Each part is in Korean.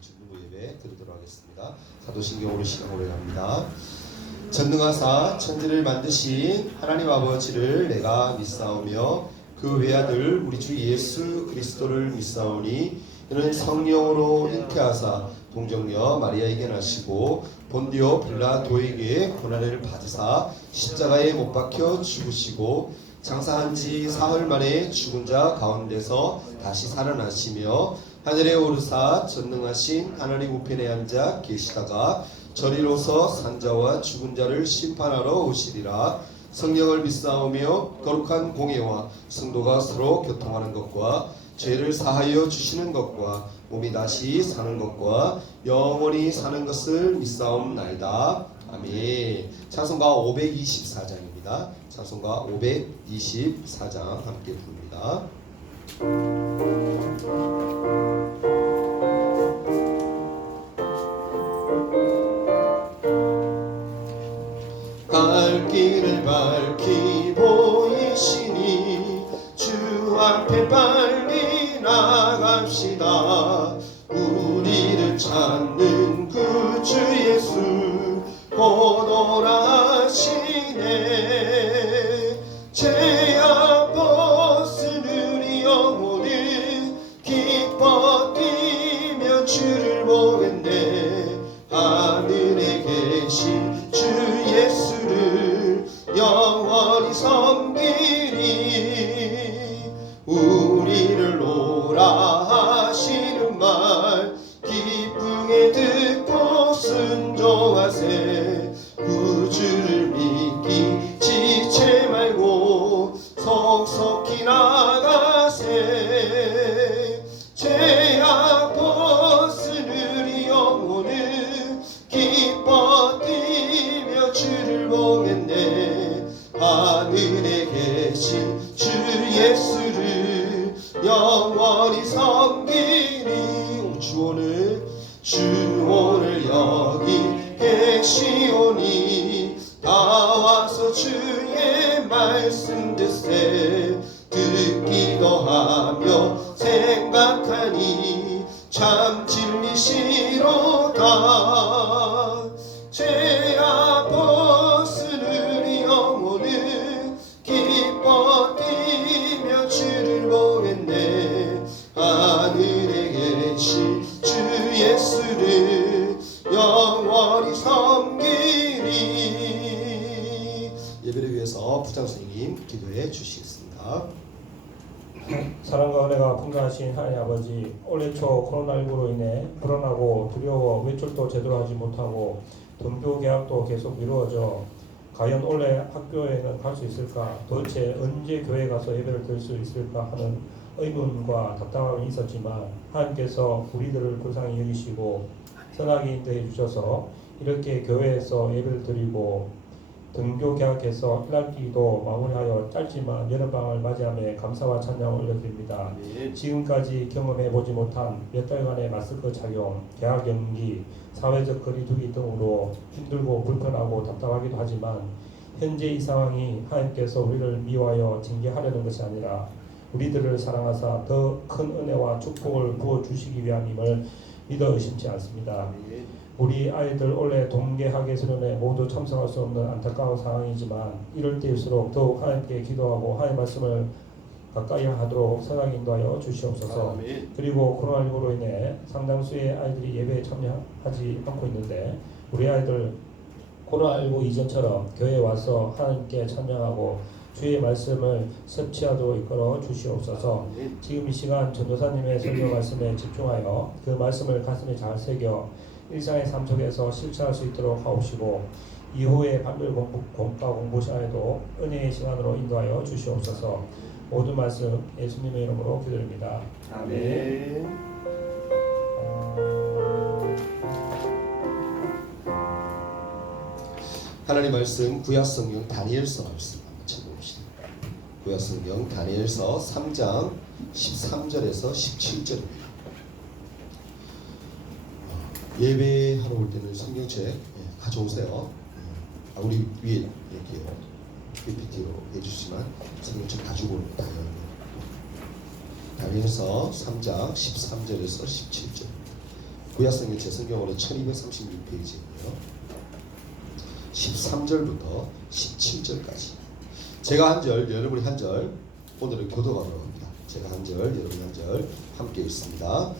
중부 예배 드리도록 하겠습니다. 사도신경으로 시작을 합니다. 전능하사 천지를 만드신 하나님 아버지를 내가 믿사오며 그 외아들 우리 주 예수 그리스도를 믿사오니 이는 성령으로 잉태하사 동정녀 마리아에게 나시고 본디오 빌라도에게 고난을 받으사 십자가에 못 박혀 죽으시고 장사한 지 사흘 만에 죽은 자 가운데서 다시 살아나시며 하늘에 오르사 전능하신 하나님 우편에 앉아 계시다가 저리로서 산자와 죽은 자를 심판하러 오시리라. 성령을 믿사오며 거룩한 공예와 성도가 서로 교통하는 것과 죄를 사하여 주시는 것과 몸이 다시 사는 것과 영원히 사는 것을 믿사옵나이다. 아멘. 찬송가 524장입니다. 찬송가 524장 함께 부릅니다. 갈 길을 밝히 보이시니 주 앞에 빨리 나갑시다. 우리를 찾는 구주 예수 곧 오라시네. 죄악 벗은 우리 영혼을 기뻐 뛰며 주를 보겠네. 하늘에 계신 주 예수를 영원히 섬기리. 우리를 오라 하시는 말 기쁘게 듣고 순종하세. 구주를 믿기 지체 말고 속속히 나가세. 죄악 벗은 우리 영혼을 기뻐 뛰며 주를 보겠네. 하늘에 계신 주 예수를 영원히 섬기리. 주 오늘 여기 계시오니 다 와서 주의 말씀 듣세. 듣기도 하며 생각하니 참 진리시로다. 죄악 벗은 우리 영혼을 기뻐 뛰며 주를 보겠네. 하늘에 계신 주 예수를 영원히 섬기리. 예배를 위해서 부장 선생님 기도해 주시겠습니다. 사랑과 은혜가 풍성하신 하나님 아버지, 올해 초 코로나19로 인해 불안하고 두려워 외출도 제대로 하지 못하고 등교 개학도 계속 미루어져 과연 올해 학교에는 갈 수 있을까, 도대체 언제 교회 가서 예배를 드릴 수 있을까 하는 의문과 답답함이 있었지만 하나님께서 우리들을 불쌍히 여기시고 선하게 인도해 주셔서 이렇게 교회에서 예배를 드리고 등교 개학해서 1학기도 마무리하여 짧지만 여름방학을 맞이하며 감사와 찬양을 올려드립니다. 지금까지 경험해보지 못한 몇 달간의 마스크 착용, 개학 연기, 사회적 거리두기 등으로 힘들고 불편하고 답답하기도 하지만 현재 이 상황이 하나님께서 우리를 미워하여 징계하려는 것이 아니라 우리들을 사랑하사 더 큰 은혜와 축복을 부어주시기 위함임을 믿어 의심치 않습니다. 우리 아이들 올해 동계학예 수련회 모두 참석할 수 없는 안타까운 상황이지만 이럴 때일수록 더욱 하나님께 기도하고 하나님의 말씀을 가까이 하도록 선하게 인도하여 주시옵소서. 그리고 코로나19로 인해 상당수의 아이들이 예배에 참여하지 않고 있는데 우리 아이들 코로나19 이전처럼 교회에 와서 하나님께 찬양하고 주의 말씀을 섭취하도록 이끌어 주시옵소서. 지금 이 시간 전도사님의 설교 말씀에 집중하여 그 말씀을 가슴에 잘 새겨 일상의 삶 속에서 실천할 수 있도록 하옵시고 이후에 반별 공과 공부 시간에도 은혜의 시간으로 인도하여 주시옵소서. 모든 말씀 예수님의 이름으로 기도드립니다. 아멘. 하나님 말씀 구약성경 다니엘서 말씀 한번 찾아봅시다. 구약성경 다니엘서 3장 13절에서 17절입니다. 예배하러 올 때는 성경책 가져오세요. 우리 위에 이렇게요. PPT로 해주시면 성경책 가지고 옵니다. 다니엘서 3장 13절에서 17절. 구약성경 제 성경으로 1236페이지고요. 13절부터 17절까지. 제가 한 절, 여러분이 한 절. 오늘은 교도관으로 합니다. 제가 한 절, 여러분이 한 절 함께 읽습니다.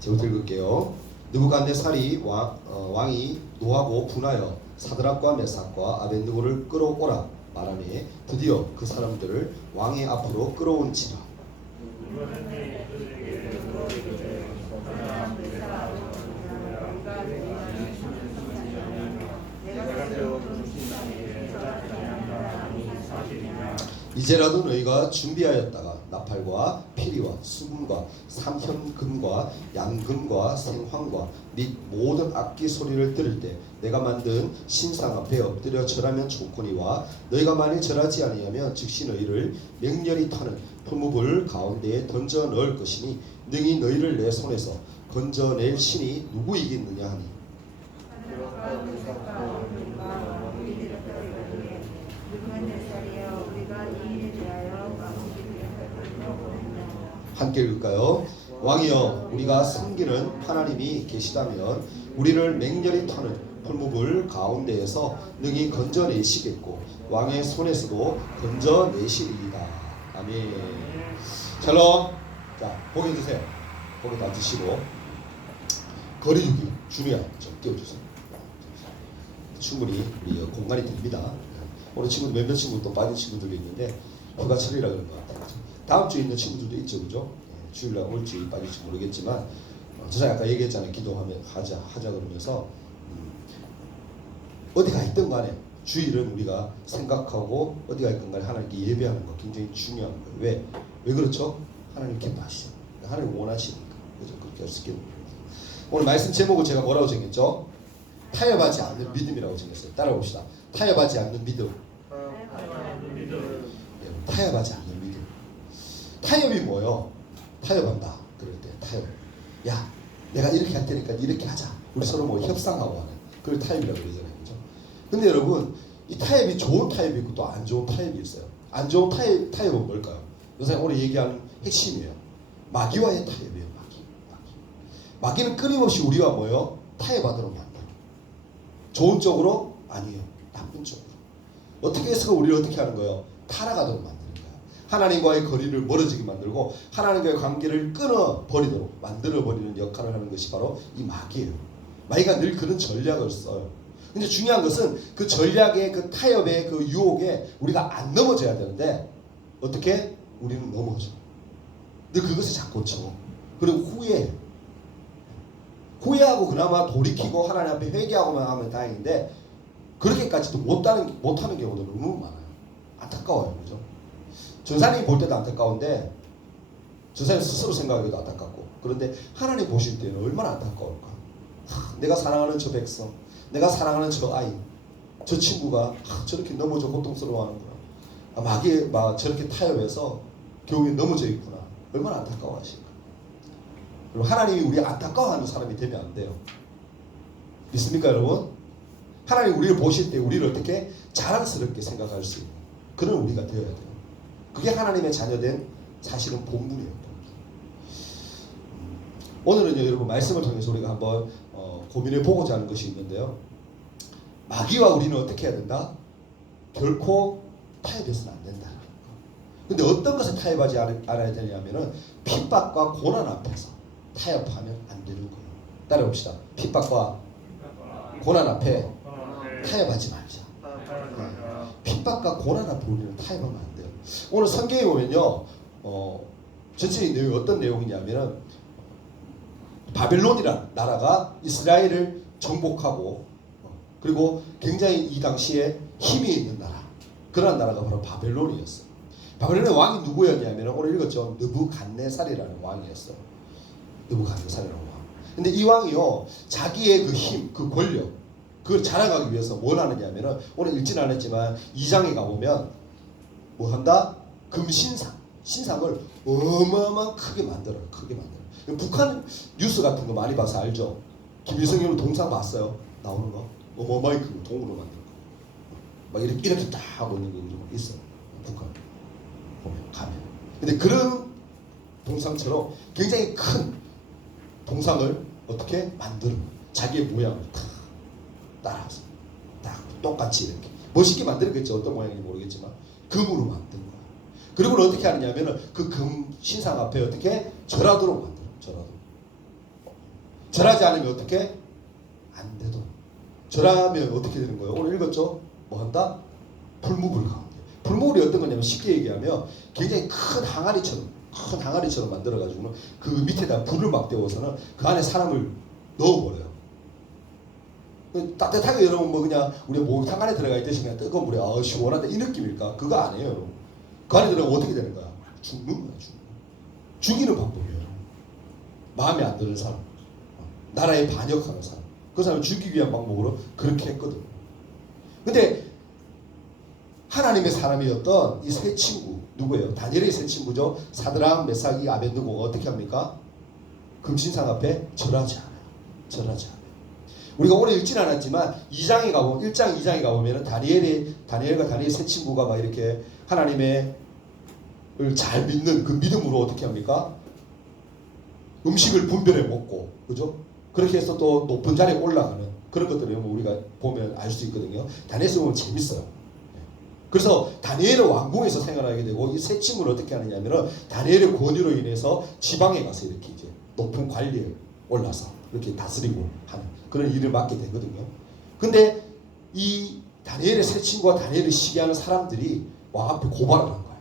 제가 읽을게요. 느부갓네살이 왕이 노하고 분하여 사드락과 메삭과 아벤느고를 끌어오라 말하매 드디어 그 사람들을 왕의 앞으로 끌어온지라. 이제라도 너희가 준비하였다가 나팔과 피리와 수금과 삼현금과 양금과 생황과 및 모든 악기 소리를 들을 때 내가 만든 신상 앞에 엎드려 절하면 좋거니와 너희가 만일 절하지 아니하면 즉시 너희를 맹렬히 타는 풀무불 가운데에 던져 넣을 것이니 능히 너희를 내 손에서 건져낼 신이 누구이겠느냐 하니. 함께 읽을까요? 왕이여 우리가 섬기는 하나님이 계시다면 우리를 맹렬히 터는 풀무불 가운데에서 능히 건져내시겠고 왕의 손에서도 건져내시리이다. 아멘. 샬롬. 자, 고개 드세요. 고개 다 드시고 거리두기 중요한 좀 띄워주세요. 충분히 우리 공간이 됩니다. 오늘 친구들 몇몇 친구 또 빠진 친구들이 있는데 휴가철이라 그런 것 같아요. 다음 주에 있는 친구들도 있죠, 그죠? 주일날 올지 빠질지 모르겠지만 제가 아까 얘기했잖아요. 기도하면 하자 그러면서 어디가 있든 간에 주일은 우리가 생각하고 어디가 있든 간에 하나님께 예배하는 거 굉장히 중요한 거예요. 왜 그렇죠? 하나님 기뻐하시죠. 하나님 원하시니까. 그죠? 그렇게 할 수 있게 됩니다. 오늘 말씀 제목을 제가 뭐라고 정했죠? 타협하지 않는 믿음이라고 정했어요. 따라봅시다. 타협하지 않는 믿음. 타협하지 않는 믿음. 타협이 뭐예요? 타협한다. 그럴 때 타협. 야, 내가 이렇게 할 테니까 이렇게 하자. 우리 서로 뭐 협상하고 하는. 그걸 타협이라고 그러잖아요. 그죠? 근데 여러분, 이 타협이 좋은 타협이 있고 또 안 좋은 타협이 있어요. 안 좋은 타협은 뭘까요? 선생님 오늘 얘기하는 핵심이에요. 마귀와의 타협이에요. 마귀는 끊임없이 우리와 뭐예요? 타협하도록 만들어. 좋은 쪽으로? 아니에요. 나쁜 쪽으로. 어떻게 해서 우리를 어떻게 하는 거예요? 타락하도록 만드는 거예요. 하나님과의 거리를 멀어지게 만들고 하나님과의 관계를 끊어버리도록 만들어버리는 역할을 하는 것이 바로 이 마귀예요. 마귀가 늘 그런 전략을 써요. 근데 중요한 것은 그 전략의 그 타협의 그 유혹에 우리가 안 넘어져야 되는데 어떻게? 우리는 넘어져. 늘 그것에 자꾸 쳐. 그리고 후회하고 그나마 돌이키고 하나님 앞에 회개하고만 하면 다행인데 그렇게까지도 못하는 경우도 너무 많아요. 안타까워요. 그죠? 전사님이 볼 때도 안타까운데 전사님 스스로 생각하기도 안타깝고 그런데 하나님 보실 때는 얼마나 안타까울까. 내가 사랑하는 저 백성, 내가 사랑하는 저 아이, 저 친구가 저렇게 넘어져 고통스러워하는구나. 마귀에 저렇게 타협해서 교회에 넘어져 있구나. 얼마나 안타까워하실까. 그리고 하나님이 우리 안타까워하는 사람이 되면 안 돼요. 믿습니까 여러분? 하나님 우리를 보실 때 우리를 어떻게 자랑스럽게 생각할 수 있는 그런 우리가 되어야 돼요. 그게 하나님의 자녀된 사실은 본분이에요. 오늘은요 여러분 말씀을 통해서 우리가 한번 고민해 보고자 하는 것이 있는데요. 마귀와 우리는 어떻게 해야 된다? 결코 타협해서는 안 된다. 근데 어떤 것에 타협하지 않아야 되냐면은 핍박과 고난 앞에서 타협하면 안 되는 거예요. 따라봅시다. 핍박과 고난 앞에 타협하지 말자. 핍박과 고난 앞에 우리는 타협하면 안 돼요. 오늘 성경에 보면요, 전체적인 내용이 어떤 내용이냐면은 바벨론이라는 나라가 이스라엘을 정복하고 그리고 굉장히 이 당시에 힘이 있는 나라, 그런 나라가 바로 바벨론이었어요. 바벨론의 왕이 누구였냐면 오늘 읽었죠. 느부갓네살이라는 왕이었어요. 느부갓네살이라는 왕. 근데 이 왕이요 자기의 그 힘, 그 권력, 그걸 자랑하기 위해서 뭘 하느냐면은 오늘 읽지는 않았지만 2장에 가보면 뭐 한다? 신상을 어마어마한 크게 만들어요. 크게 만들어요. 북한 뉴스 같은 거 많이 봐서 알죠. 김일성 형님 동상 봤어요. 나오는 거 어마어마하게 크고 동으로 만든 거. 막 이렇게 딱 하고 있는 거 있어요. 북한 보면 가면. 근데 그런 동상처럼 굉장히 큰 동상을 어떻게 만드는 거예요. 자기의 모양을 다 따라서 딱 똑같이 이렇게 멋있게 만들었겠죠. 어떤 모양인지 모르겠지만 금으로 만든 거예요. 그리고 어떻게 하느냐면은 그 금 신상 앞에 어떻게 절하도록 만들어요. 절하도록. 절하지 않으면 어떻게 안 돼도. 절하면 어떻게 되는 거예요? 오늘 읽었죠? 뭐 한다? 불무불가운데. 불무불이 어떤 거냐면 쉽게 얘기하면 굉장히 큰 항아리처럼 만들어가지고는 그 밑에다 불을 막 데워서는 그 안에 사람을 넣어버려요. 따뜻하게 여러분 뭐 그냥 우리 목욕탕 안에 들어가 있듯이 그냥 뜨거운 물에 시원하다 이 느낌일까? 그거 아니에요. 여러분. 그 안에 들어가면 어떻게 되는 거야? 죽는 거야. 죽이는 방법이에요. 마음에 안 드는 사람, 나라에 반역하는 사람, 그 사람을 죽이기 위한 방법으로 그렇게 했거든. 근데 하나님의 사람이었던 이 세 친구 누구예요? 다니엘의 세 친구죠. 사드락, 메삭이, 아벳느고가 어떻게 합니까? 금신상 앞에 절하지 않아요. 절하지 않아요. 우리가 오늘 읽지는 않았지만 2장에 가보면 1장 2장에 가보면은 다니엘과 다니엘 세 친구가 막 이렇게 하나님의 잘 믿는 그 믿음으로 어떻게 합니까? 음식을 분별해 먹고, 그죠? 그렇게 해서 또 높은 자리에 올라가는 그런 것들을 우리가 보면 알 수 있거든요. 다니엘서 보면 재밌어요. 그래서 다니엘은 왕궁에서 생활하게 되고 이 세 친구는 어떻게 하느냐면은 다니엘의 권위로 인해서 지방에 가서 이렇게 이제 높은 관리에 올라서 이렇게 다스리고 하는 그런 일을 맡게 되거든요. 근데 이 다니엘의 세 친구와 다니엘을 시기하는 사람들이 왕 앞에 고발을 한 거예요.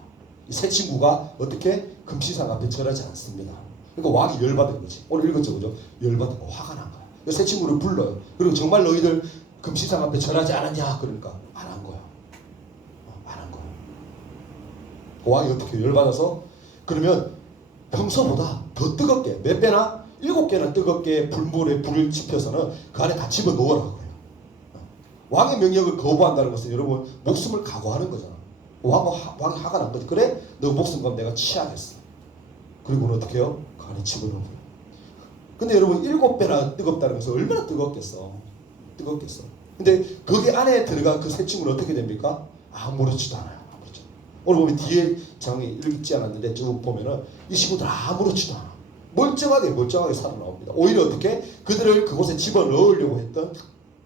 이 세 친구가 어떻게 금신상 앞에 절하지 않습니다. 그러니까 왕이 열받은 거지. 오늘 읽었죠, 그죠? 열받은 거, 화가 난 거야. 세 친구를 불러요. 그리고 정말 너희들 금신상 앞에 절하지 않았냐? 그러니까 안 한 거야. 안 한 거야. 왕이 어떻게 열받아서 그러면 평소보다 더 뜨겁게 몇 배나 7개나 뜨겁게 불물에 불을 지펴서는 그 안에 다 집어넣으라 그래요. 왕의 명령을 거부한다는 것은 여러분 목숨을 각오하는 거잖아. 왕이 화가 난 거지. 그래? 너 목숨 건 내가 취하겠어. 그리고는 어떻게 해요? 그 안에 집어넣어요. 근데 여러분 7배나 뜨겁다는 것은 얼마나 뜨겁겠어. 뜨겁겠어. 근데 거기 안에 들어간 그 세 친구는 어떻게 됩니까? 아무렇지도 않아요. 아무렇지도 않아요. 오늘 보면 뒤에 장에 읽지 않았는데 쭉 보면은 이 친구들 아무렇지도 않아. 멀쩡하게 살아나옵니다. 오히려 어떻게 그들을 그곳에 집어넣으려고 했던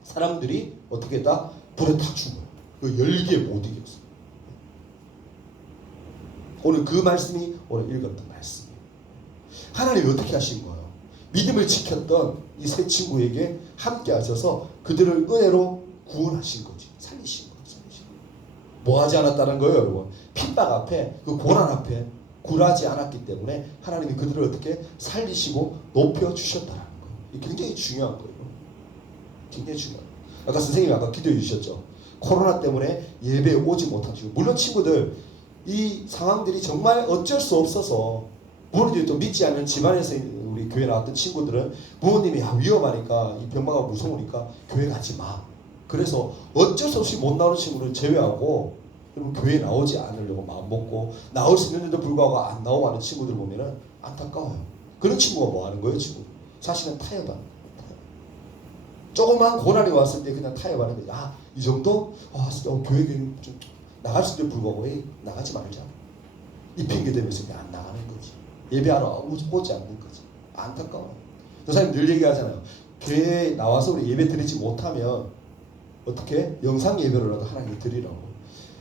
사람들이 어떻게 했다? 불에 탁 죽어요. 그 열기에 못 이겼어. 오늘 그 말씀이 오늘 읽었던 말씀이에요. 하나님이 어떻게 하신 거예요? 믿음을 지켰던 이 세 친구에게 함께 하셔서 그들을 은혜로 구원하신 거지. 살리신 거예요. 뭐 하지 않았다는 거예요, 여러분? 핍박 앞에, 그 고난 앞에 굴하지 않았기 때문에 하나님이 그들을 어떻게 살리시고 높여주셨다는 거예요. 이게 굉장히 중요한 거예요. 굉장히 중요한 거예요. 아까 선생님이 아까 기도해 주셨죠. 코로나 때문에 예배에 오지 못하시고, 물론 친구들 이 상황들이 정말 어쩔 수 없어서 부모님들이 또 믿지 않는 집안에서 우리 교회 나왔던 친구들은 부모님이 위험하니까 이 병마가 무서우니까 교회 가지 마. 그래서 어쩔 수 없이 못 나오는 친구를 제외하고 그러면 교회에 나오지 않으려고 마음 먹고 나올 수 있는데도 불구하고 안 나오고 하는 친구들 보면은 안타까워요. 그런 친구가 뭐 하는 거예요, 친구? 사실은 타협하는 거예요. 조그만 고난이 왔을 때 그냥 타협하는 거예요. 아, 이 정도? 교회 좀 나갈 수 있는데 불구하고 나가지 말자. 이 핑계 대면서 그냥 안 나가는 거지. 예배하러 오지 않는 거지. 안타까워요. 선생님 늘 얘기하잖아요. 교회에 나와서 우리 예배 드리지 못하면 어떻게? 영상 예배로라도 하나님께 드리라고.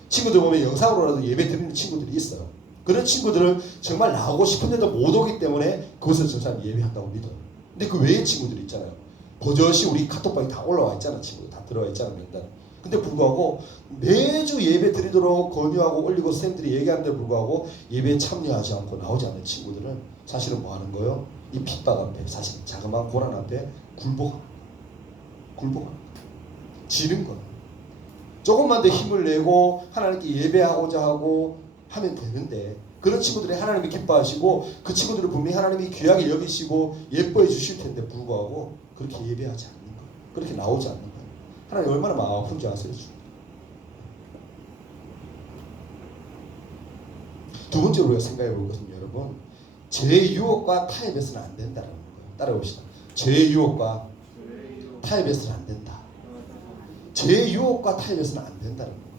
친구들 보면 영상으로라도 예배 드리는 친구들이 있어요. 그런 친구들은 정말 나오고 싶은데도 못 오기 때문에 그것을 저 사람 예배한다고 믿어요. 근데 그 외의 친구들이 있잖아요. 버젓이 우리 카톡방에 다 올라와 있잖아. 친구들 다 들어와 있잖아. 명단. 근데 불구하고 매주 예배 드리도록 권유하고 올리고 선생님들이 얘기하는데 불구하고 예배에 참여하지 않고 나오지 않는 친구들은 사실은 뭐 하는 거예요? 이 핍박 앞에, 사실 자그마한 고난 앞에 굴복합니다. 지는 거예요. 조금만 더 힘을 내고 하나님께 예배하고자 하고 하면 되는데 그런 친구들이 하나님이 기뻐하시고 그 친구들을 분명히 하나님이 귀하게 여기시고 예뻐해 주실 텐데 불구하고 그렇게 예배하지 않는 거예요. 그렇게 나오지 않는 거예요. 하나님 얼마나 마음 아픈지 아세요? 두 번째로 우리가 생각해 볼 것은 여러분 죄의 유혹과 타협해서는 안 된다는 거예요. 따라해봅시다. 죄의 유혹과 타협해서는 안 된다. 죄의 유혹과 타협해서는 안 된다는 거예요.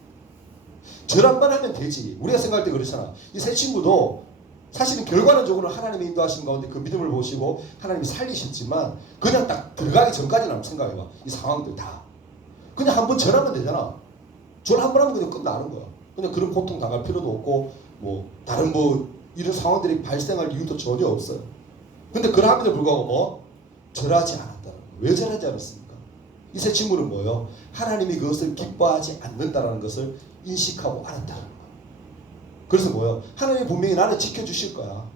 절함만 하면 되지. 우리가 생각할 때 그렇잖아. 이 세 친구도 사실은 결과론적으로 하나님의 인도하신 가운데 그 믿음을 보시고 하나님이 살리셨지만 그냥 딱 들어가기 전까지는 한번 생각해봐. 이 상황들 다. 그냥 한번 절하면 되잖아. 절 한 번 하면 그냥 끝나는 거야. 그냥 그런 고통 당할 필요도 없고 뭐 다른 뭐 이런 상황들이 발생할 이유도 전혀 없어요. 근데 그럼에도 불구하고 뭐 절하지 않았다는 거예요. 왜 절하지 않았습니까? 이 세 친구는 뭐예요? 하나님이 그것을 기뻐하지 않는다는 것을 인식하고 알았다는 거예요. 그래서 뭐예요? 하나님이 분명히 나를 지켜주실 거야.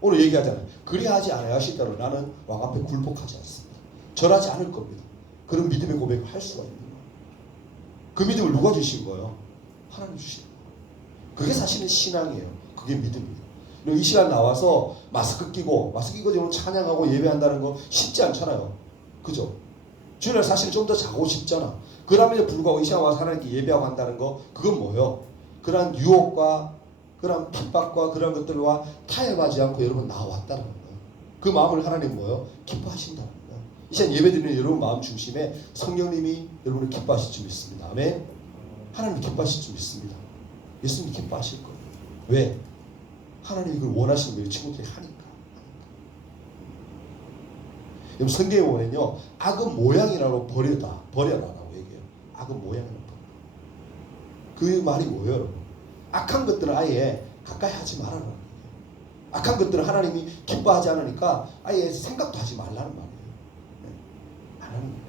오늘 얘기하잖아요. 그리하지 아니하시더라도 나는 왕 앞에 굴복하지 않습니다. 절하지 않을 겁니다. 그런 믿음의 고백을 할 수가 있는 거예요. 그 믿음을 누가 주신 거예요? 하나님 주신 거예요. 그게 사실은 신앙이에요. 그게 믿음입니다. 그리고 이 시간 나와서 마스크 끼고 지금 찬양하고 예배한다는 거 쉽지 않잖아요. 그죠? 주일날 사실 좀 더 자고 싶잖아. 그럼에도 불구하고 이 시간 와서 하나님께 예배하고 한다는 거 그건 뭐예요? 그러한 유혹과 그러한 핍박과 그런 것들과 타협하지 않고 여러분 나왔다는 거예요. 그 마음을 하나님 뭐예요? 기뻐하신다는 거예요. 이 시간 예배드리는 여러분 마음 중심에 성령님이 여러분을 기뻐하실 줄 믿습니다. 아멘. 하나님이 기뻐하실 줄 믿습니다. 예수님이 기뻐하실 거예요. 왜? 하나님이 그걸 원하시는 거예요. 친구들이 하니까. 여러분 성경에 보면요, 악은 모양이라고 버려라라고 얘기해요. 악은 모양이라고 버려. 그 말이 뭐예요, 여러분? 악한 것들은 아예 가까이 하지 말아라는 거예요. 악한 것들은 하나님이 기뻐하지 않으니까 아예 생각도 하지 말라는 말이에요. 안 하는 거예요.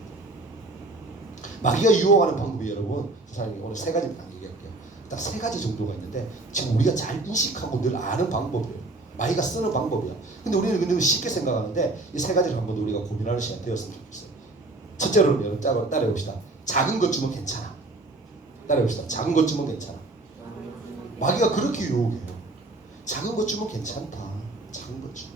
마귀가 유혹하는 방법이 여러분, 선생님이 오늘 세 가지만 얘기할게요. 딱 세 가지 정도가 있는데 지금 우리가 잘 인식하고 늘 아는 방법이에요. 마귀가 쓰는 방법이야. 근데 우리는 너무 쉽게 생각하는데 이 세 가지를 한번 우리가 고민하는 시간 되었으면 좋겠어요. 첫째로 여러분 따라해봅시다. 작은 것 주면 괜찮아. 따라해봅시다. 작은 것 주면 괜찮아. 마귀가 그렇게 유혹해요. 작은 것 주면 괜찮다. 작은 것 주면.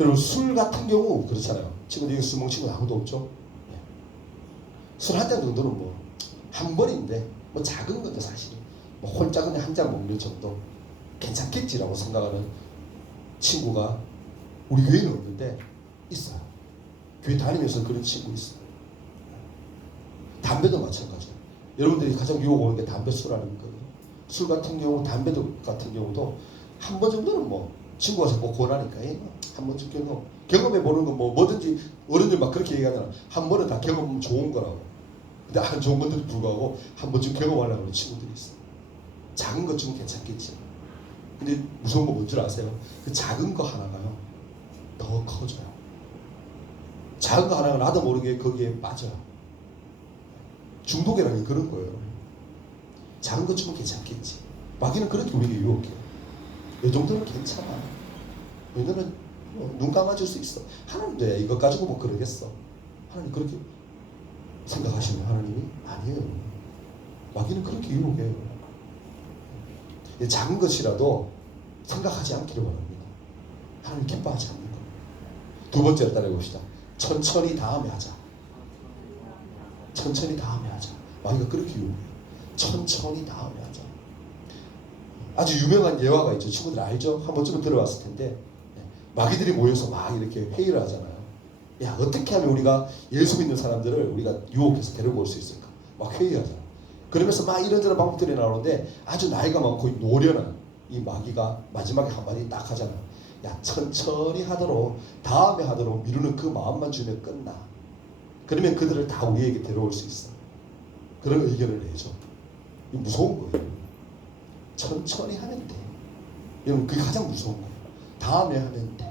여러분 술 같은 경우 그렇잖아요. 친구들 여기 술 먹는 친구 아무도 없죠? 술 한 잔 정도는 뭐 한 번인데 뭐 작은 건데 사실은 뭐 혼자 그냥 한 잔 먹는 정도 괜찮겠지라고 생각하는 친구가 우리 교회는 없는데 있어요. 교회 다니면서 그런 친구 있어요. 담배도 마찬가지예요. 여러분들이 가장 유혹 오는 게 담배, 술하는 거예요. 술 같은 경우, 담배도 같은 경우도 한 번 정도는 뭐 친구가 자꾸 권하니까 한 번쯤 경험해 보는 건 뭐 뭐든지 어른들 막 그렇게 얘기하잖아. 한 번은 다 경험하면 좋은 거라고. 근데 안 좋은 것들도 불구하고 한 번쯤 경험하려고 하는 친구들이 있어. 작은 것 좀 괜찮겠지. 근데 무서운 거 뭔 줄 아세요? 그 작은 거 하나가요 더 커져요. 작은 거 하나가 나도 모르게 거기에 빠져요. 중독이라는 게 그런 거예요. 작은 것 주면 괜찮겠지. 마귀는 그렇게 우리에게 유혹해요. 이 정도는 괜찮아. 너는 눈 감아줄 수 있어. 하나님도 이것 가지고 뭐 그러겠어. 하나님 그렇게 생각하시는 하나님이 아니에요. 마귀는 그렇게 유혹해요. 작은 것이라도 생각하지 않기를 원합니다. 하나님 기뻐하지 않는 것. 두 번째로 따라해봅시다. 천천히 다음에 하자. 천천히 다음에 하자. 마귀가 그렇게 유혹해요. 천천히 다음에 하자. 아주 유명한 예화가 있죠. 친구들 알죠? 한 번쯤은 들어봤을 텐데 마귀들이 모여서 막 이렇게 회의를 하잖아요. 야, 어떻게 하면 우리가 예수 믿는 사람들을 우리가 유혹해서 데리고 올 수 있을까? 막 회의하잖아. 그러면서 막 이런저런 방법들이 나오는데 아주 나이가 많고 노련한 이 마귀가 마지막에 한마디 딱 하잖아. 야, 천천히 하도록 다음에 하도록 미루는 그 마음만 주면 끝나. 그러면 그들을 다 우리에게 데려올 수 있어. 그런 의견을 내죠. 이거 무서운 거예요. 천천히 하면 돼. 여러분 그게 가장 무서운 거예요. 다음에 하면 돼.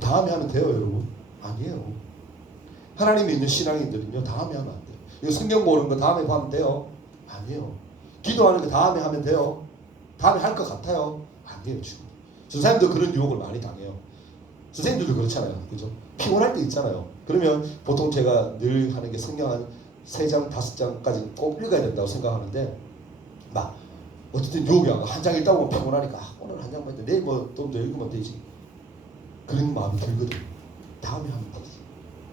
다음에 하면 돼요, 여러분? 아니에요. 하나님이 있는 신앙인들은요, 다음에 하면 안 돼요. 이거 성경 보는 거 다음에 하면 돼요? 아니에요. 기도하는 거 다음에 하면 돼요? 다음에 할 것 같아요? 아니에요, 지금. 선생님도 그런 유혹을 많이 당해요. 선생님들도 그렇잖아요, 그죠? 피곤할 때 있잖아요. 그러면 보통 제가 늘 하는 게 성경 한 3장, 5장까지 꼭 읽어야 된다고 생각하는데, 막 어쨌든 유혹이 안 가. 한 장 읽다 보면 피곤하니까 오늘 한 장만 했는데 내일 뭐 좀 더 읽으면 되지. 그런 마음이 들거든. 다음에 하면 되지.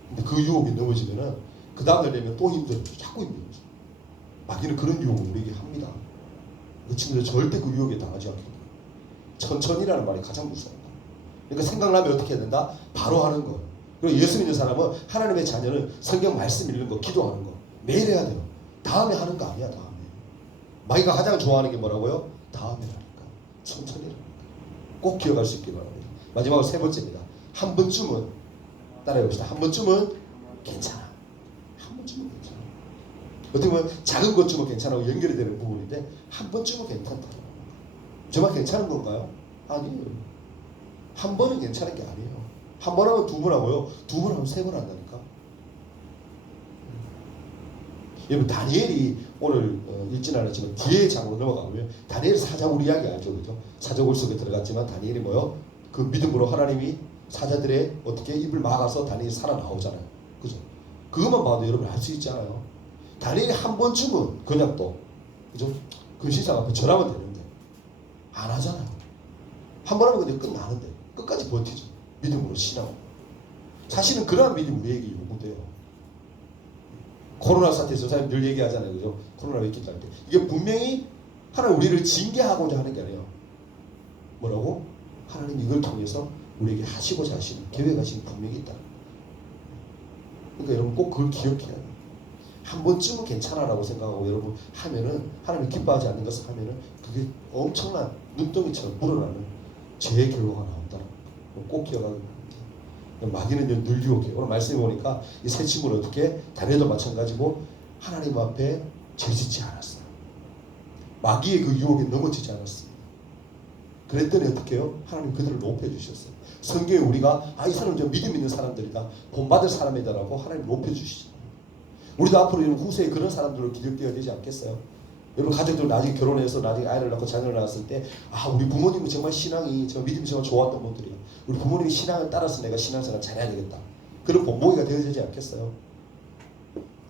근데 그 유혹이 넘어지면은 그 다음날 되면 또 힘들어. 자꾸 힘들어져. 마귀는 그런 유혹을 우리에게 합니다. 그 친구들 절대 그 유혹에 당하지 않게 돼요. 천천히라는 말이 가장 무서운 거예요. 그러니까 생각나면 어떻게 해야 된다? 바로 하는 거예요. 그리고 예수 믿는 사람은 하나님의 자녀는 성경 말씀 읽는 거, 기도하는 거 매일 해야 돼요. 다음에 하는 거 아니야, 다음에. 마귀가 가장 좋아하는 게 뭐라고요? 다음이라니까. 천천히라니까. 꼭 기억할 수 있길 바랍니다. 마지막으로 세 번째입니다. 한 번쯤은 따라해봅시다. 한 번쯤은 괜찮아. 한 번쯤은 괜찮아. 어떻게 보면 작은 것쯤은 괜찮아고 연결이 되는 부분인데 한 번쯤은 괜찮다. 정말 괜찮은 건가요? 아니에요. 한 번은 괜찮은 게 아니에요. 한 번 하면 두 번 하고요. 두 번 하면 세 번 한다니까. 여러분 다니엘이 오늘 읽진 않았지만 뒤에 장으로 넘어가면 다니엘 사자굴 이야기 알죠, 그죠? 사자굴 속에 들어갔지만 다니엘이 뭐요? 그 믿음으로 하나님이 사자들의 어떻게 입을 막아서 다니엘이 살아나오잖아요, 그죠? 그것만 봐도 여러분 알 수 있잖아요. 다니엘이 한 번쯤은 그냥 또 그죠? 근신상 앞에 절하면 되는데 안 하잖아요. 한 번 하면 그냥 끝나는데 끝까지 버티죠. 믿음으로 신앙으로. 사실은 그러한 믿음이 우리에게 요구돼요. 코로나 사태에서 사람이 늘 얘기하잖아요, 그죠? 코로나 왜 있겠다 할 때 이게 분명히 하나님 우리를 징계하고자 하는 게 아니에요. 뭐라고? 하나님 이걸 통해서 우리에게 하시고자 하시는 계획하시는 분명히 있다. 그러니까 여러분 꼭 그걸 기억해야 돼요. 한 번쯤은 괜찮아라고 생각하고 여러분 하면은 하나님이 기뻐하지 않는 것을 하면은 그게 엄청난 눈덩이처럼 불어나는 죄의 결과가 나온다는 거. 꼭 기억하고 마귀는 늘 유혹해요. 오늘 말씀해 보니까 이 세 친구는 어떻게 다니엘도 마찬가지고 하나님 앞에 죄짓지 않았어요. 마귀의 그 유혹에 넘어지지 않았습니다. 그랬더니 어떻게 해요? 하나님 그들을 높여주셨어요. 성경에 우리가 이 사람 좀 믿음 있는 사람들이다, 본받을 사람이다라고 하나님 높여주시죠. 우리도 앞으로 이런 후세에 그런 사람들로 기억되어야 되지 않겠어요? 여러분 가족들 나중에 결혼해서 나중에 아이를 낳고 자녀를 낳았을 때 우리 부모님은 정말 신앙이 정말 믿음이 정말 좋았던 분들이야. 우리 부모님의 신앙을 따라서 내가 신앙생활 잘해야 되겠다. 그런 본보기가 되어지지 않겠어요?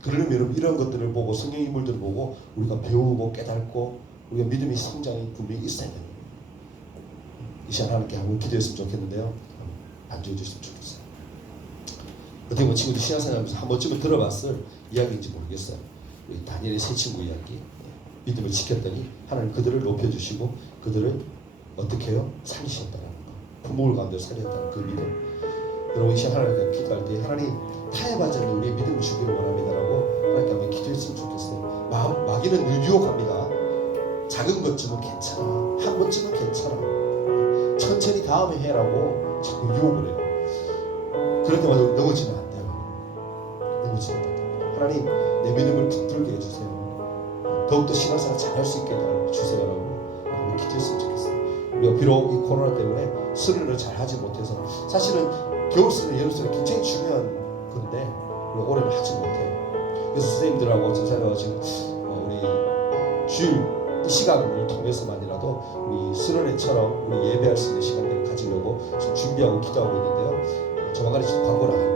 그러려면 여러분 이런 것들을 보고 성경 인물들을 보고 우리가 배우고 깨닫고 우리가 믿음의 성장이 분명히 있어야 됩니다. 이 시간 하나님께 한번 기도했으면 좋겠는데요. 안주해 주시면 좋겠어요. 어떻게 보면 친구들 신앙생활하면서 한 번쯤은 들어봤을 이야기인지 모르겠어요. 우리 다니엘의 세 친구 이야기. 믿음을 지켰더니 하나님 그들을 높여주시고 그들을 어떻게 해요? 살리셨다는 거. 부모를 가운데 살렸다는 그 믿음. 여러분 이 시간 하나님께 기도할 때 하나님 타협하지 않는 우리의 믿음을 주기를 원합니다라고 하나님께 한번 기도했으면 좋겠어요. 마귀는 늘 유혹합니다. 작은 것쯤은 괜찮아. 한 번쯤은 괜찮아. 천천히 다음에 해라고 자꾸 유혹을 해요. 그럴 때마다 넘어지면 안 돼요. 넘어지면 안 돼요. 하나님 내 믿음을 붙들게 해주세요. 더욱더 신앙생활 잘할 수 있게 주세요라고 한번 기도했으면 좋겠어요. 우리가 비록 이 코로나 때문에 수련을 잘 하지 못해서 사실은 겨울 수련, 여름 수련 굉장히 중요한 건데 우리가 올해는 하지 못해요. 그래서 선생님들하고 전사님하고 지금 우리 주일 이 시간을 통해서만이라도 우리 수련회처럼 우리 예배할 수 있는 시간들을 가지려고 지금 준비하고 기도하고 있는데요. 조만간에 지금 광고를 안 할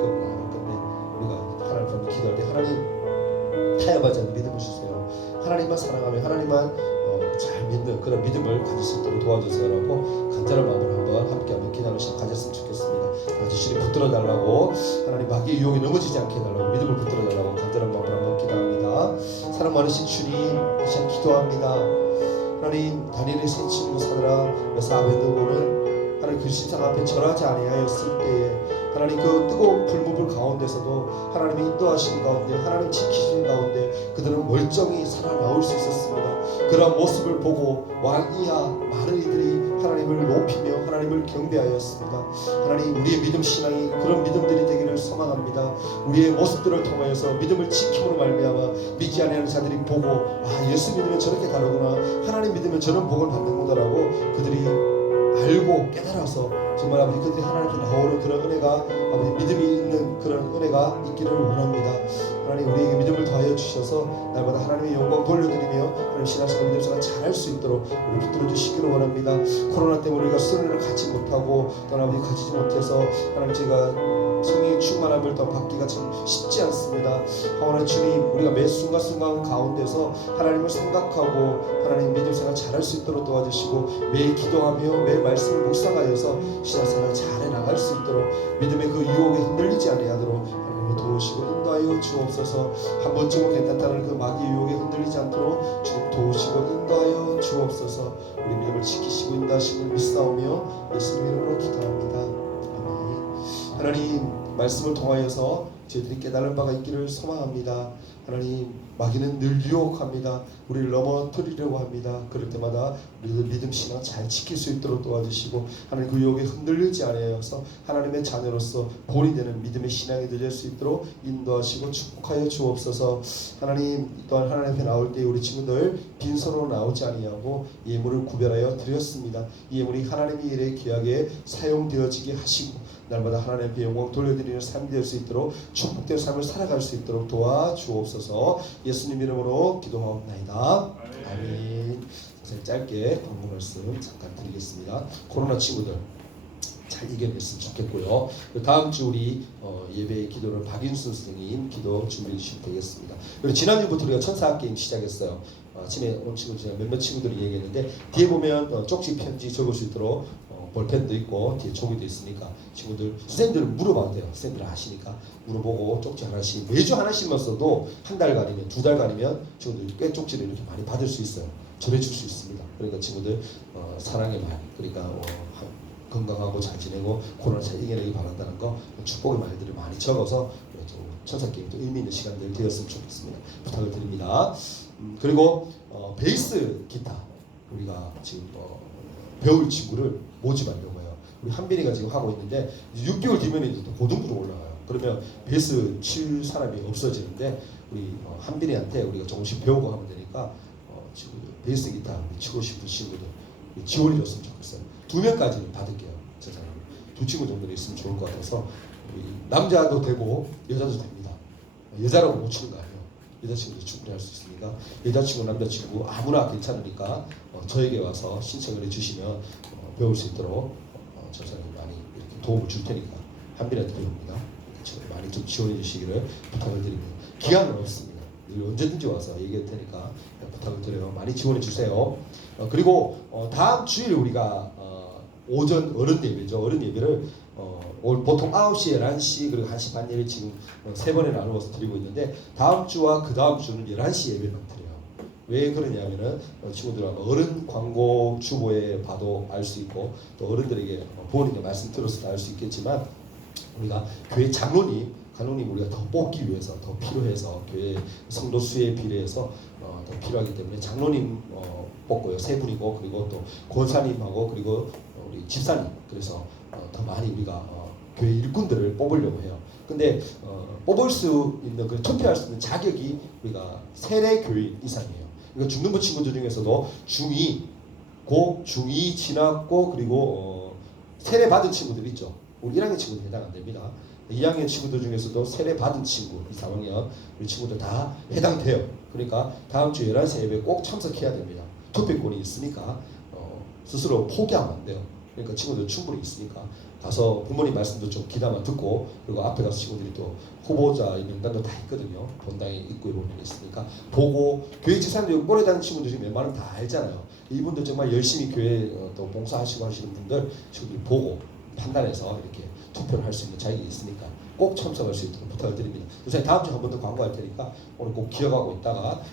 건데 우리가 하나님 앞에 기도할 때 하나님 타협하지 않는 믿음을 주세요. 하나님만 사랑하며 하나님만 잘 믿는 그런 믿음을 가질 수 있도록 도와주세요라고 간절한 마음으로 한번 함께 기도하는 시간 가졌으면 좋겠습니다. 같이 주님 붙들어 달라고 하나님 마귀의 유혹에 넘어지지 않게 해달라고 믿음을 붙들어 달라고 간절한 마음으로 한번 기도합니다. 사랑 많으신 주님 다시 한번 기도합니다. 하나님 다니엘의 세 친구 사드라 메사 아베드고는 하나님 그 신상 앞에 절하지 아니하였을 때에 하나님 그 뜨거운 불무불 가운데서도 하나님의 인도하심 가운데 하나님 지키심 가운데 그들은 멀쩡히 살아나올 수 있었습니다. 그러한 모습을 보고 왕이야 많은 이들이 하나님을 높이며 하나님을 경배하였습니다. 하나님 우리의 믿음 신앙이 그런 믿음들이 되기를 소망합니다. 우리의 모습들을 통하여서 믿음을 지킴으로 말미암아 믿지 않는 자들이 보고 예수 믿으면 저렇게 다르구나, 하나님 믿으면 저런 복을 받는구나라고 그들이 알고 깨달아서 정말 아버지 그들이 하나님께 나오는 그런 은혜가 아버지 믿음이 있는 그런 은혜가 있기를 원합니다. 하나님 우리에게 믿음을 더하여 주셔서 날마다 하나님의 영광 돌려드리며 하나님 신앙생활 믿음생활 잘할 수 있도록 우리 붙들어 주시기를 원합니다. 코로나 때문에 우리가 수련을 갖지 못하고 또 아버지 가지지 못해서 하나님 제가 성령의 충만함을 더 받기가 참 쉽지 않습니다. 하오나 주님 우리가 매 순간순간 가운데서 하나님을 생각하고 하나님 믿음생활 잘할 수 있도록 도와주시고 매일 기도하며 매일 말씀을 묵상하여서 신앙생활 잘해 나갈 수 있도록 믿음의 그 유혹에 흔들리지 아니하도록 하나님이 도우시고 인도하여 주옵소서. 한 번쯤은 괜찮다는 그 마귀의 유혹에 흔들리지 않도록 주님 도우시고 인도하여 주옵소서. 우리 믿음을 지키시고 인도하심을 믿사오며 예수님 이름으로 기도합니다. 아멘. 하나님 말씀을 통하여서 저희들이 깨달은 바가 있기를 소망합니다. 하나님, 마귀는 늘 유혹합니다. 우리를 넘어뜨리려고 합니다. 그럴 때마다 우리들 믿음 신앙 잘 지킬 수 있도록 도와주시고, 하나님 그 유혹에 흔들리지 않아서 하나님의 자녀로서 본이 되는 믿음의 신앙이 될 수 있도록 인도하시고 축복하여 주옵소서. 하나님, 또한 하나님 앞에 나올 때 우리 친구들 빈손으로 나오지 아니하고 예물을 구별하여 드렸습니다. 이 예물이 하나님의 일에 귀하게 사용되어지게 하시고, 날마다 하나님 앞에 영광 돌려드리는 삶이 될 수 있도록 축복된 삶을 살아갈 수 있도록 도와주옵소서. 예수님 이름으로 기도하옵나이다. 아멘. 선생님, 짧게 광고 말씀 잠깐 드리겠습니다. 코로나 친구들 잘 이겨냈으면 좋겠고요. 다음 주 우리 예배 기도를 박인순 선생님 기도 준비해 주시면 되겠습니다. 그리고 지난주부터 우리가 천사 게임 시작했어요. 아침에 오늘 친구 제가 몇몇 친구들이 얘기했는데, 뒤에 보면 쪽지 편지 적을 수 있도록 볼펜도 있고 뒤에 종이도 있으니까 친구들, 선생님들은 물어봐도 돼요. 선생님들 아시니까 물어보고 쪽지 하나씩 매주 하나씩만 써도 한 달간이면 두 달간이면 친구들 꽤 쪽지를 이렇게 많이 받을 수 있어요. 전해줄 수 있습니다. 그러니까 친구들 사랑의 말, 그러니까 건강하고 잘 지내고 코로나 잘 이겨내기 바란다는 거, 축복의 말들을 많이 적어서 천사 게임도 의미 있는 시간들 되었으면 좋겠습니다. 부탁을 드립니다. 그리고 베이스 기타 우리가 지금 배울 친구를 모집하려고 해요. 우리 한빈이가 지금 하고 있는데 6개월 뒤면 이제 또 고등부로 올라가요. 그러면 베이스 칠 사람이 없어지는데, 우리 한빈이한테 우리가 조금씩 배우고 하면 되니까 지금 베이스 기타 치고 싶은 친구들 지원해 줬으면 좋겠어요. 2명까지는 받을게요. 저 사람 2친구 정도는 있으면 좋을 것 같아서, 우리 남자도 되고 여자도 됩니다. 여자라고 못 치는 거 아니에요. 여자친구도 충분히 할 수 있으니까 여자친구 남자친구 아무나 괜찮으니까 저에게 와서 신청을 해주시면 배울 수 있도록 저 사람이 많이 이렇게 도움을 줄 테니까 한빈한테 배웁니다. 많이 좀 지원해 주시기를 부탁을 드립니다. 기한은 없습니다. 언제든지 와서 얘기할 테니까 부탁을 드려요. 많이 지원해 주세요. 그리고 다음 주일 우리가 오전 어른 예배죠. 어른 예배를 보통 9시, 11시, 그리고 1시 반 예배 지금 3번에 나누어서 드리고 있는데, 다음 주와 그 다음 주는 11시 예배만 드려요. 왜 그러냐면은 친구들 아마 어른 광고 주보에 봐도 알 수 있고, 또 어른들에게 부모님의 말씀 들어서도 알 수 있겠지만, 우리가 교회 장로님 우리가 더 뽑기 위해서, 더 필요해서, 교회 성도 수에 비례해서 더 필요하기 때문에 장로님 뽑고요. 3분이고, 그리고 또 권사님하고 그리고 우리 집사님, 그래서 더 많이 우리가 교회 일꾼들을 뽑으려고 해요. 근데 뽑을 수 있는, 그 투표할 수 있는 자격이 우리가 세례 교인 이상이에요. 그러니까 중등부 친구들 중에서도 중2, 중2 지났고, 그리고 세례 받은 친구들 있죠. 우리 1학년 친구들 해당 안 됩니다. 2학년 친구들 중에서도 세례 받은 친구, 2, 3학년 우리 친구들 다 해당돼요. 그러니까 다음 주 11시 예배 꼭 참석해야 됩니다. 투표권이 있으니까 스스로 포기하면 안 돼요. 그러니까 친구들 충분히 있으니까 가서 부모님 말씀도 좀 귀담아 듣고, 그리고 앞에 가서 친구들이 또 후보자 명단도 다 있거든요. 본당에 입구에 보면 있으니까 보고, 교회 집사님들 오래 다니는 친구들 중에 웬만하면 다 알잖아요. 이분들 정말 열심히 교회 또 봉사하시고 하시는 분들 친구들이 보고 판단해서 이렇게 투표를 할 수 있는 자격이 있으니까 꼭 참석할 수 있도록 부탁을 드립니다. 선생님, 다음 주에 한 번 더 광고할 테니까 오늘 꼭 기억하고 있다가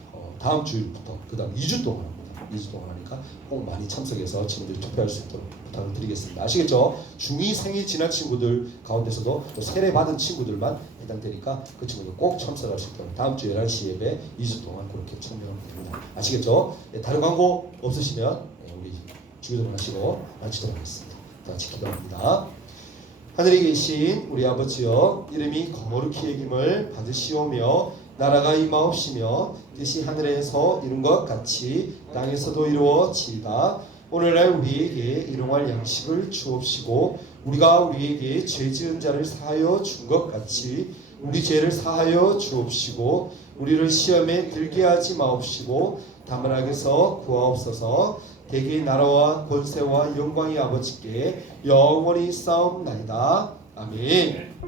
다음 주부터 그 다음 2주 동안 합니다. 2주 동안 하니까 꼭 많이 참석해서 친구들이 투표할 수 있도록 부탁을 드리겠습니다. 아시겠죠? 중2 생일 지난 친구들 가운데서도 또 세례 받은 친구들만 해당되니까 그 친구들 꼭 참석할 수 있도록 다음 주 11시 예배 2주 동안 그렇게 참여하면 됩니다. 아시겠죠? 네, 다른 광고 없으시면 우리 주기도문 하시고 마치도록 하겠습니다. 다 같이 기도합니다. 하늘에 계신 우리 아버지여, 이름이 거룩히 여김을 받으시오며 나라가 임하옵시며 뜻이 하늘에서 이룬 것 같이 땅에서도 이루어지이다. 오늘날 우리에게 일용할 양식을 주옵시고, 우리가 우리에게 죄 지은 자를 사하여 준 것 같이 우리 죄를 사하여 주옵시고, 우리를 시험에 들게 하지 마옵시고 다만 악에서 구하옵소서. 대개의 나라와 권세와 영광이 아버지께 영원히 싸움나이다. 아멘.